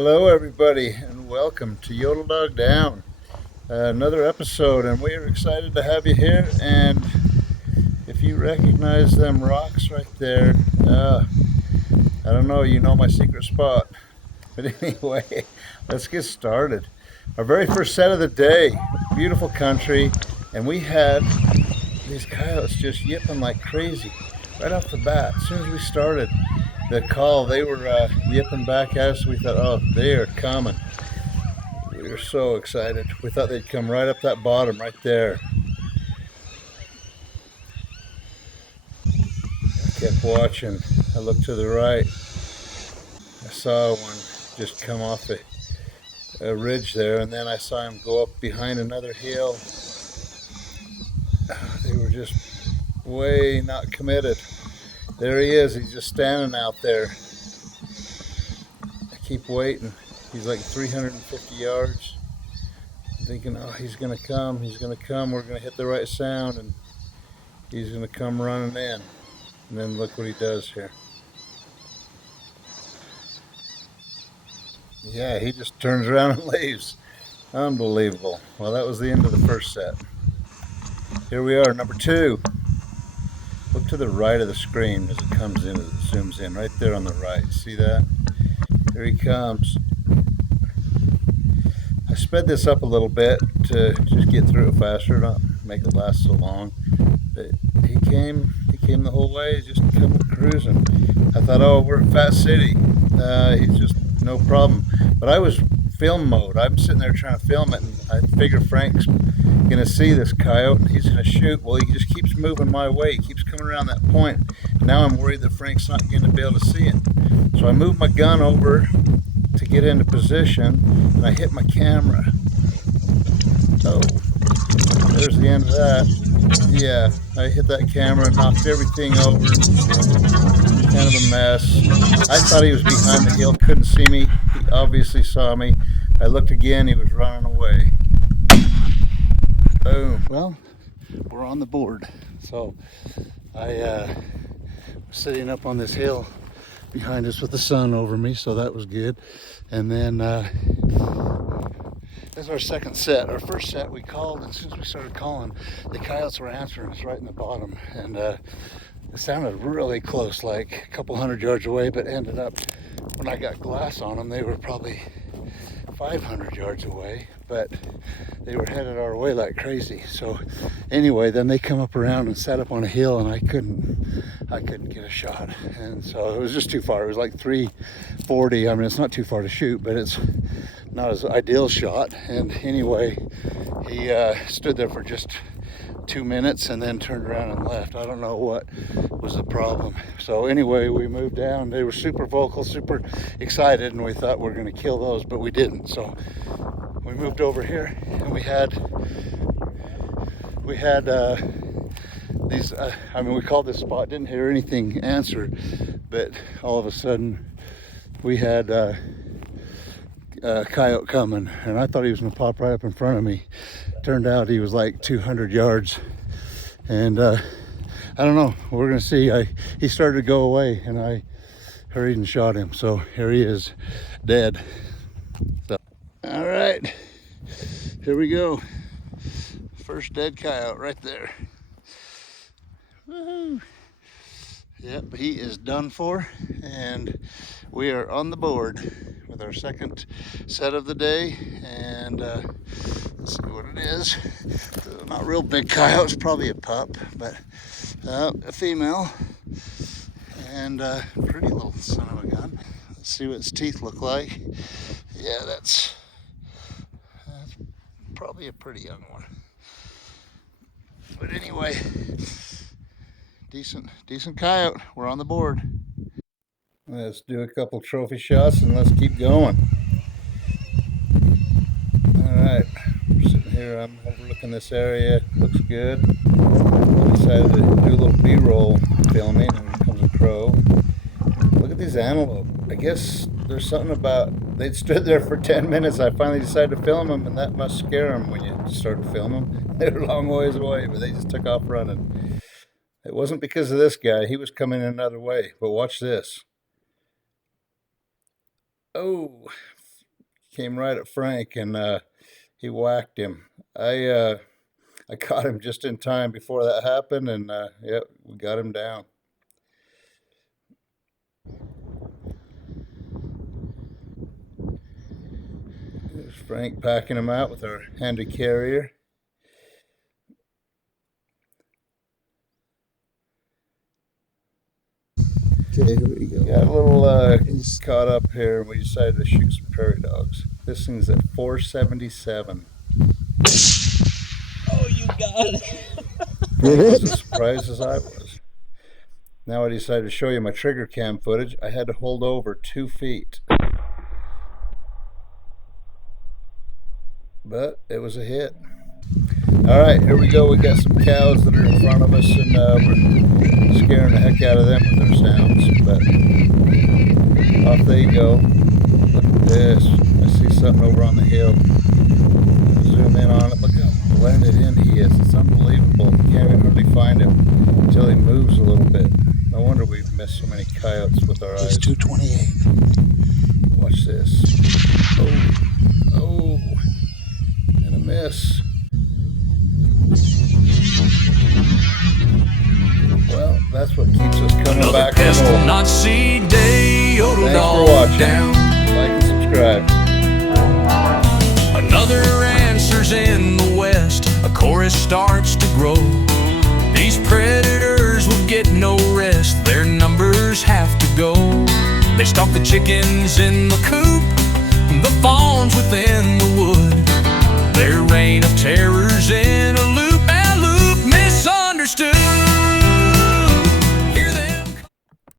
Hello, everybody, and welcome to Yodel Dog Down. Another episode, and we are excited to have you here. And if you recognize them rocks right there, I don't know, you know my secret spot. But anyway, let's get started. Our very first set of the day, beautiful country, and we had these coyotes just yipping like crazy right off the bat. As soon as we started the call, they were yipping back at us. We thought, oh, they are coming. We were so excited. We thought they'd come right up that bottom right there. I kept watching. I looked to the right. I saw one just come off a ridge there, and then I saw him go up behind another hill. They were just way not committed. There he is. He's just standing out there. I keep waiting. He's like 350 yards. I'm thinking, oh, he's going to come. He's going to come. We're going to hit the right sound, and he's going to come running in. And then look what he does here. Yeah, he just turns around and leaves. Unbelievable. Well, that was the end of the first set. Here we are, number two. Look to the right of the screen as it comes in, as it zooms in, right there on the right. See that? Here he comes. I sped this up a little bit to just get through it faster, not make it last so long. But he came the whole way, just coming cruising. I thought, oh, we're in Fat City. He's just no problem. But I was film mode. I'm sitting there trying to film it, and I figure Frank's gonna see this coyote and he's gonna shoot. Well, he just keeps moving my way. He keeps coming around that point. Now I'm worried that Frank's not gonna be able to see it. So I moved my gun over to get into position, and I hit my camera. Oh, there's the end of that. Yeah, I hit that camera and knocked everything over. Kind of a mess. I thought he was behind the hill, couldn't see me. He obviously saw me. I looked again, he was running away. Boom. Well, we're on the board. So I was sitting up on this hill behind us with the sun over me, so that was good. And then that's our second set. Our first set we called, and as soon as we started calling, the coyotes were answering us right in the bottom, and it sounded really close, like a couple hundred yards away, but ended up, when I got glass on them, they were probably 500 yards away, but they were headed our way like crazy. So anyway, then they come up around and sat up on a hill, and I couldn't get a shot, and so it was just too far. It was like 340. I mean, it's not too far to shoot, but it's not as ideal shot. And anyway, he stood there for just 2 minutes and then turned around and left. I don't know what was the problem. So anyway, we moved down. They were super vocal, super excited, and we thought we were going to kill those, but we didn't. So we moved over here, and we had these, we called this spot, didn't hear anything answer, but all of a sudden we had a coyote coming, and I thought he was going to pop right up in front of me. Turned out he was like 200 yards, and I don't know, we're going to see. He started to go away, and I hurried and shot him, so here he is, dead. So, all right, here we go. First dead coyote right there. Woohoo! Yep, he is done for, and we are on the board with our second set of the day. And let's see what it is. Not real big coyotes, probably a pup, but a female, and pretty little son of a gun. Let's see what its teeth look like. Yeah, that's probably a pretty young one. But anyway, decent coyote. We're on the board. Let's do a couple trophy shots and let's keep going. All right, we're sitting here. I'm overlooking this area. Looks good. I decided to do a little B-roll filming, and here comes a crow. Look at these antelope. I guess there's something about, they'd stood there for 10 minutes. I finally decided to film them, and that must scare them when you start to film them. They were a long ways away, but they just took off running. It wasn't because of this guy. He was coming another way. But watch this. Oh, came right at Frank, and he whacked him. I caught him just in time before that happened, and yep, we got him down. There's Frank packing him out with our handy carrier. Okay, here we go. Got a little caught up here, and we decided to shoot some prairie dogs. This thing's at 477. Oh, you got it. Frank was as surprised as I was. Now I decided to show you my trigger cam footage. I had to hold over 2 feet. But it was a hit. All right, here we go. We got some cows that are in front of us, and we're scaring the heck out of them with our sounds. But off they go. Look at this. I see something over on the hill. Zoom in on it. Look how blended in he is. It's unbelievable. You can't even really find him until he moves a little bit. No wonder we've missed so many coyotes with our eyes. He's 228. Watch this. Oh, and a miss. Well, that's what keeps us coming Another back pest home. will not see day. Yodel Thanks for dog watching. down. Like and subscribe. Another answer's in the west. A chorus starts to grow. These predators will get no rest. Their numbers have to go. They stalk the chickens in the coop, the fawns within the wood. Their reign of terror's in a loop, misunderstood.